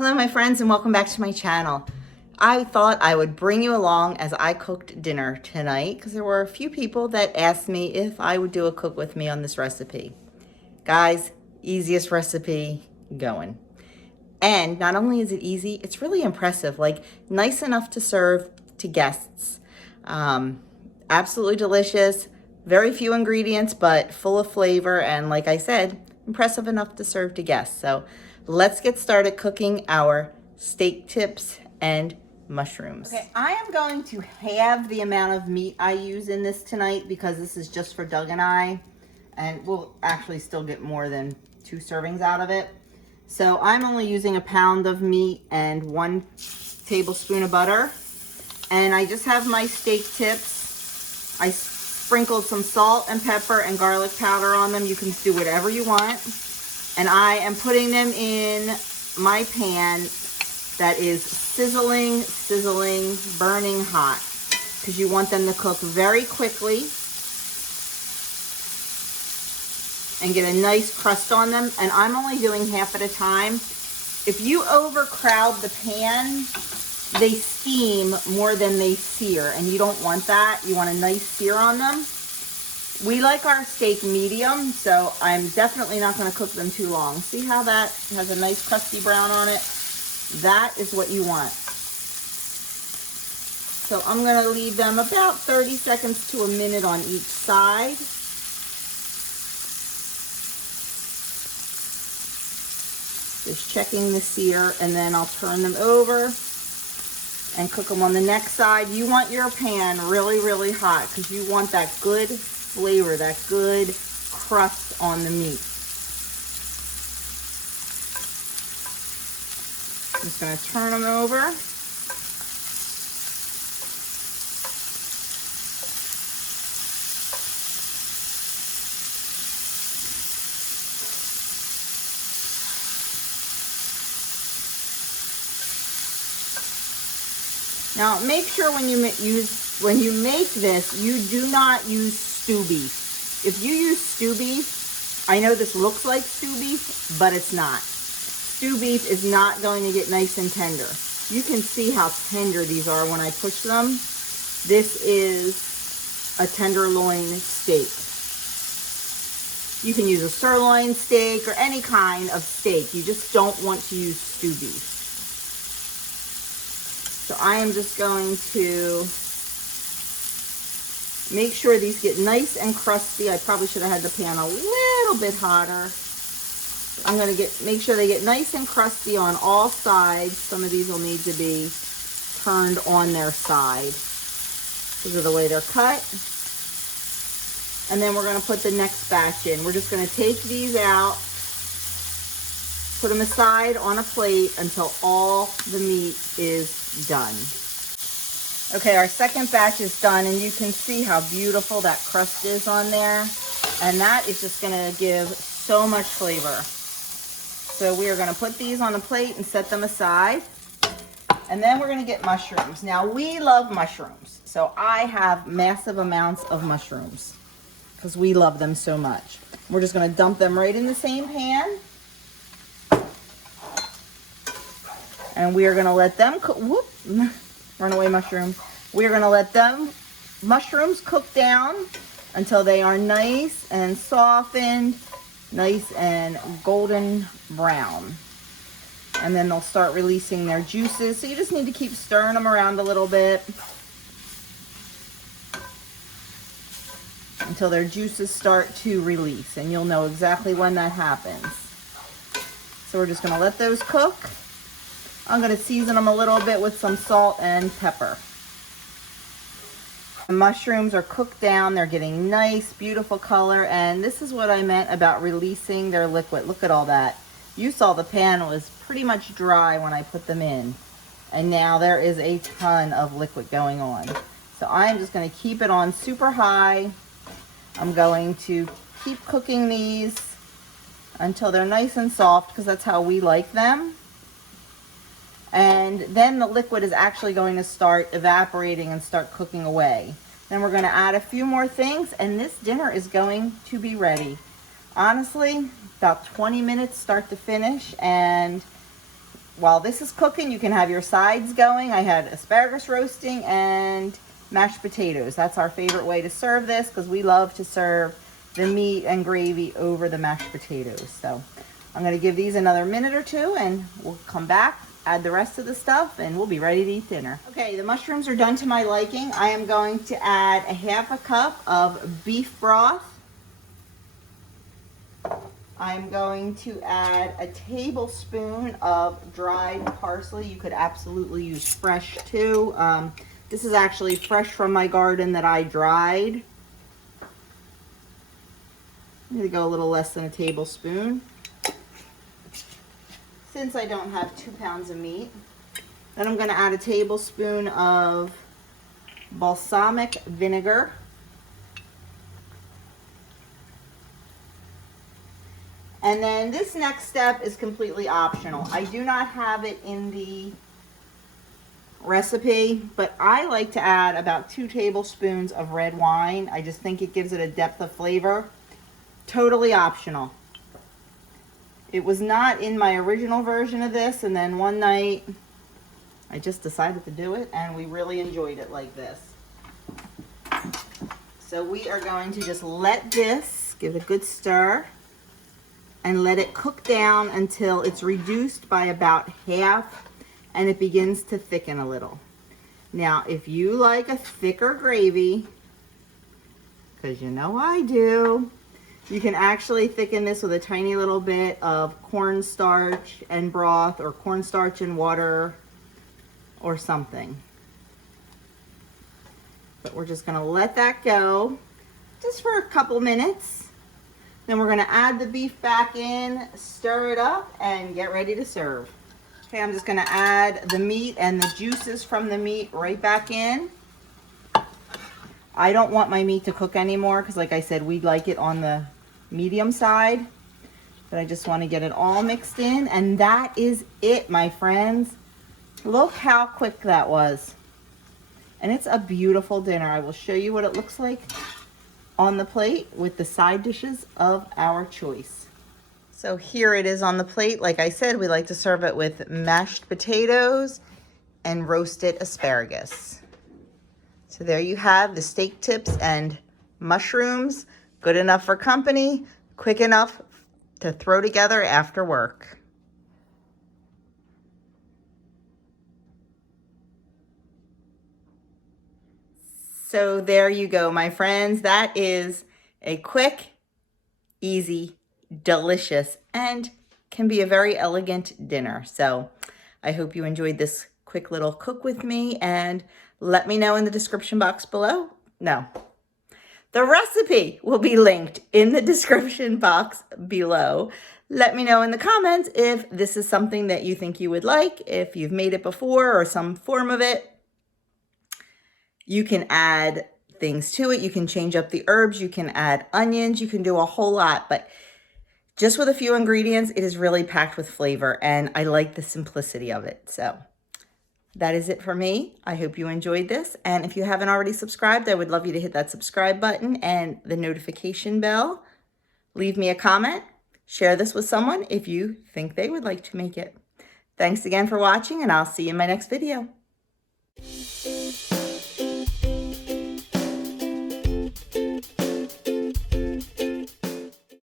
Hello my friends and welcome back to my channel. I thought I would bring you along as I cooked dinner tonight because there were a few people that asked me if I would do a cook with me on this recipe. Guys, easiest recipe going. And not only is it easy, it's really impressive, like nice enough to serve to guests. Absolutely delicious, very few ingredients, but full of flavor. And like I said, impressive enough to serve to guests. So let's get started cooking our steak tips and mushrooms. Okay, I am going to halve the amount of meat I use in this tonight because this is just for Doug and I, and we'll actually still get more than 2 servings out of it. So I'm only using a pound of meat and 1 tablespoon of butter. And I just have my steak tips. I sprinkled some salt and pepper and garlic powder on them. You can do whatever you want. And I am putting them in my pan that is sizzling, burning hot. Because you want them to cook very quickly and get a nice crust on them. And I'm only doing half at a time. If you overcrowd the pan, they steam more than they sear, and you don't want that. You want a nice sear on them. We like our steak medium, so I'm definitely not going to cook them too long. See how that has a nice crusty brown on it? That is what you want. So I'm going to leave them about 30 seconds to a minute on each side. Just checking the sear, and then I'll turn them over and cook them on the next side. You want your pan really hot because you want that good flavor, that good crust on the meat. I'm just going to turn them over. Now, make sure when you make this, you do not use stew beef. If you use stew beef, I know this looks like stew beef, but it's not. Stew beef is not going to get nice and tender. You can see how tender these are when I push them. This is a tenderloin steak. You can use a sirloin steak or any kind of steak. You just don't want to use stew beef. So I am just going to make sure these get nice and crusty. I probably should have had the pan a little bit hotter. I'm going to make sure they get nice and crusty on all sides. Some of these will need to be turned on their side because of the way they're cut. And then we're going to put the next batch in. We're just going to take these out, put them aside on a plate until all the meat is done. Okay, our second batch is done, and you can see how beautiful that crust is on there. And that is just going to give so much flavor. So we are going to put these on a plate and set them aside. And then we're going to get mushrooms. Now, we love mushrooms. So I have massive amounts of mushrooms because we love them so much. We're just going to dump them right in the same pan. And we are going to let them cook. Whoop, run away mushroom. We are going to let them mushrooms cook down until they are nice and softened, nice and golden brown. And then they'll start releasing their juices. So you just need to keep stirring them around a little bit until their juices start to release. And you'll know exactly when that happens. So we're just going to let those cook. I'm going to season them a little bit with some salt and pepper. The mushrooms are cooked down. They're getting nice, beautiful color. And this is what I meant about releasing their liquid. Look at all that. You saw the pan was pretty much dry when I put them in. And now there is a ton of liquid going on. So I'm just going to keep it on super high. I'm going to keep cooking these until they're nice and soft because that's how we like them. And then the liquid is actually going to start evaporating and start cooking away. Then we're going to add a few more things, and this dinner is going to be ready. Honestly, about 20 minutes start to finish, and while this is cooking, you can have your sides going. I had asparagus roasting and mashed potatoes. That's our favorite way to serve this because we love to serve the meat and gravy over the mashed potatoes. So I'm going to give these another minute or two and we'll come back, add the rest of the stuff, and we'll be ready to eat dinner. Okay, the mushrooms are done to my liking. I am going to add a half a cup of beef broth. I'm going to add a tablespoon of dried parsley. You could absolutely use fresh too. This is actually fresh from my garden that I dried. I'm going to go a little less than a tablespoon, since I don't have 2 pounds of meat. Then I'm going to add a tablespoon of balsamic vinegar. And then this next step is completely optional. I do not have it in the recipe, but I like to add about 2 tablespoons of red wine. I just think it gives it a depth of flavor. Totally optional. It was not in my original version of this, and then one night I just decided to do it, and we really enjoyed it like this. So we are going to just let this, give it a good stir, and let it cook down until it's reduced by about half and it begins to thicken a little. Now, if you like a thicker gravy, because you know I do, you can actually thicken this with a tiny little bit of cornstarch and broth, or cornstarch and water, or something. But we're just gonna let that go just for a couple minutes. Then we're gonna add the beef back in, stir it up, and get ready to serve. Okay, I'm just gonna add the meat and the juices from the meat right back in. I don't want my meat to cook anymore because, like I said, we like it on the medium side, but I just want to get it all mixed in, and that is it, my friends. Look how quick that was, and it's a beautiful dinner. I will show you what it looks like on the plate with the side dishes of our choice. So here it is on the plate. Like I said, we like to serve it with mashed potatoes and roasted asparagus. So there you have the steak tips and mushrooms. Good enough for company, quick enough to throw together after work. So there you go, my friends. That is a quick, easy, delicious, and can be a very elegant dinner. So I hope you enjoyed this quick little cook with me, and let me know in the description box below. No. The recipe will be linked in the description box below. Let me know in the comments if this is something that you think you would like, if you've made it before or some form of it. You can add things to it. You can change up the herbs. You can add onions. You can do a whole lot, but just with a few ingredients, it is really packed with flavor, and I like the simplicity of it. So that is it for me. I hope you enjoyed this. And if you haven't already subscribed, I would love you to hit that subscribe button and the notification bell. Leave me a comment. Share this with someone if you think they would like to make it. Thanks again for watching, and I'll see you in my next video.